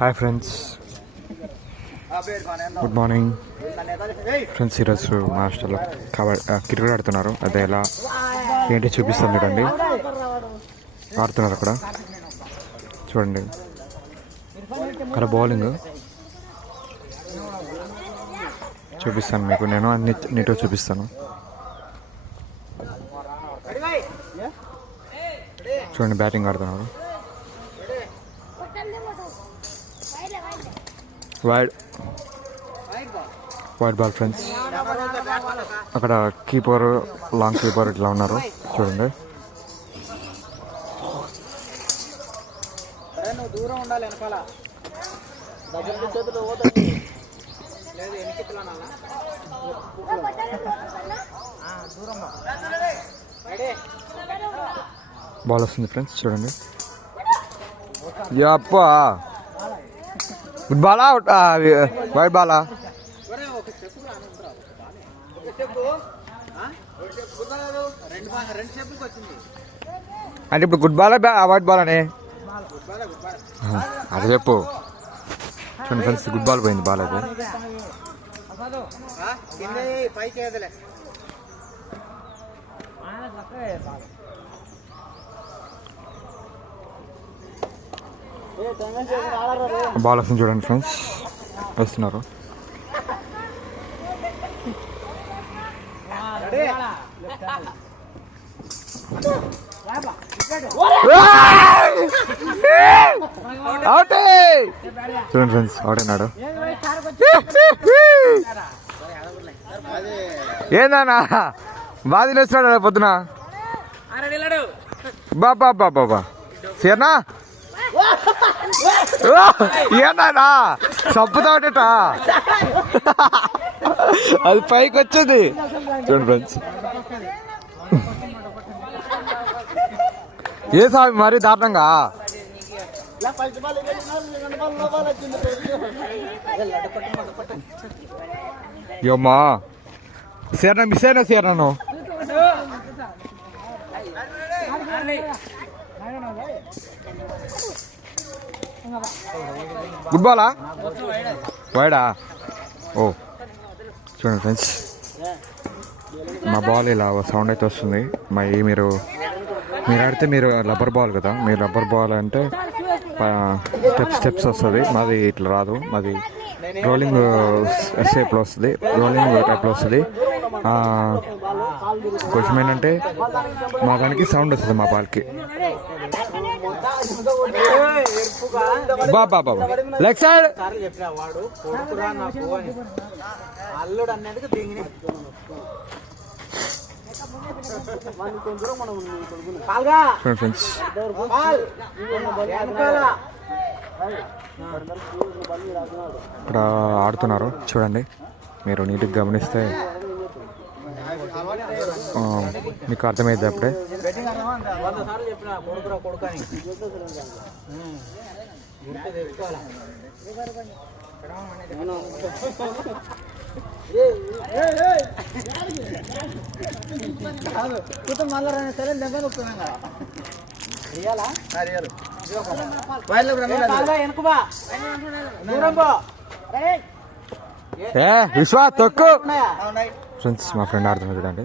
Hi friends good morning friends ఈరోజు మా హాస్టల్లో కబడ్డీ క్రికెట్ ఆడుతున్నారు. అదే ఎలా? ఏంటి చూపిస్తాను చూడండి. ఆడుతున్నారు అక్కడ. చూడండి. అక్కడ బౌలింగ్ చూపిస్తాను మీకు. నేను అన్ని నీట్గా చూపిస్తాను. చూడండి బ్యాటింగ్ ఆడుతున్నారు. వైడ్ వైడ్ బాల్ ఫ్రెండ్స్ అక్కడ కీపర్ లాంగ్ కీపర్ ఇట్లా ఉన్నారు. చూడండి. బాల్ వస్తుంది ఫ్రెండ్స్ చూడండి. యాప్ప! గుడ్ బాలా వైడ్ బాలా అంటే ఇప్పుడు గుడ్ బాలా వైడ్ బాల్ అని? అది చెప్పు. చూడండి ఫ్రెండ్స్ గుడ్ బాల్ పోయింది బాల్ అది ఆ, కింద పైకి బాల్ వస్తుంది చూడండి ఫ్రెండ్స్. వస్తున్నారు. చూడండి ఫ్రెండ్స్ అయినాడు. ఏందన్నా బాగా తినేస్తున్నాడు పొద్దున? బాబా బాబా బాబా సేనా ఏనా చంపుతాడట అది పైకి వచ్చింది. చూడండి ఫ్రెండ్స్. ఏ సామి మరీ దారుణంగా? యమ్మా. సేనా మిస్ అయినా సేనాను గుడ్ బాలా వైడా? ఓ చూడండి ఫ్రెండ్స్. మా బాల్ ఇలా సౌండ్ అయితే వస్తుంది. మరి మీరు మీరు ఆడితే మీరు రబ్బర్ బాల్ కదా. మీరు రబ్బర్ బాల్ అంటే స్టెప్స్ స్టెప్స్ వస్తుంది. మాది ఇట్లా రాదు. మాది రోలింగ్ షేప్లో వస్తుంది? రోలింగ్ టైప్లో వస్తుంది. కొంచెం ఏంటంటే మా దానికి సౌండ్ వస్తుంది మా బాల్కి. బాబా బాబా లెగ్ సైడ్. సార్లు చెప్పిన వాడు కొడుకురా నాకు అని. అల్లుడు అన్నందుకు దిగిన ఫ్రెండ్స్ ఇక్కడ ఆడుతున్నారు. చూడండి. మీరు నీట్గా గమనిస్తే మీకు అర్థమైంది అప్పుడే? మళ్ళీ సరే దెబ్బ నొప్పుతున్నాం కదా రియాలా ఏ విశ్వా తొక్కు! ఫ్రెండ్స్ మా ఫ్రెండ్ ఆడుతున్నారు చూడండి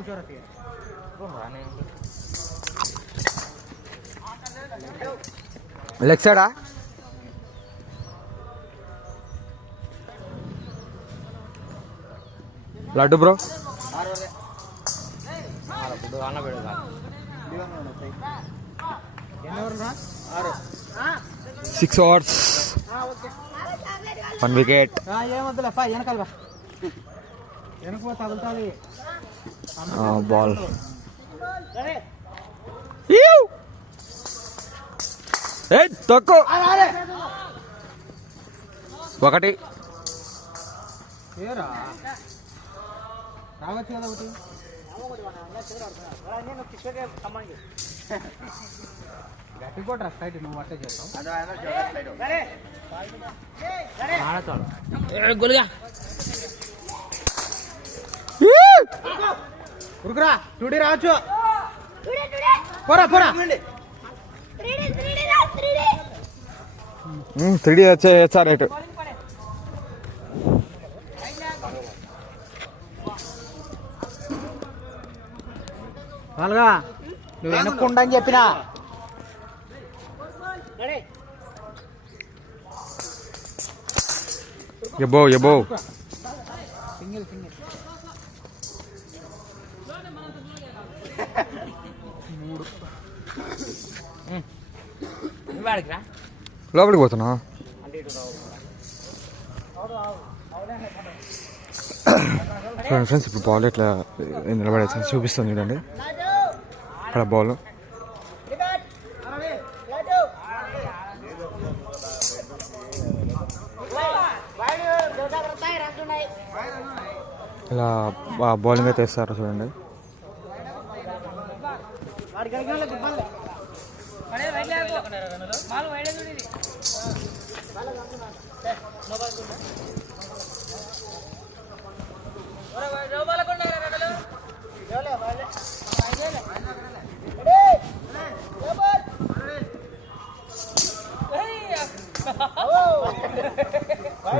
కూర్చోరా తీయ. లెగ్ సైడా laddu bro. Six okay. One wicket వెనకాల బా వెనక పో తగులుతుంది బాల్. సరే ఏ తొక్కు. ఒకటి. గట్టి కొట్టరా స్ట్రైట్. నువ్వు అట్టే చేస్తావు. ఉరుకురా టూడీ రావచ్చు పోరా పోరా. త్రీ వచ్చే హెచ్ఆర్ రేటు. వాళ్ళగా నువ్వు వెనక్కుండా అని చెప్పినా? ఎబో ఎబో. Single single. లోపలికి పోతున్నా. చూడండి ఫ్రెండ్స్ ఇప్పుడు బాల్ ఎట్లా నిలబడేసి చూపిస్తుంది చూడండి. అక్కడ బాల్ ఇలా బౌలింగ్ అయితే వేస్తారు చూడండి.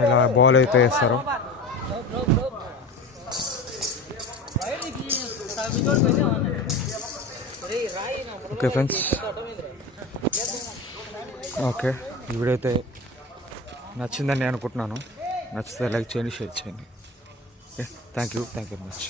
ఇలా బాల్ అయితే వేస్తారు. ఓకే ఫ్రెండ్స్ ఓకే ఈ వీడియో అయితే నచ్చిందని నేను అనుకుంటున్నాను. నచ్చితే లైక్ చేయండి షేర్ చేయండి. Okay thank you thank you very much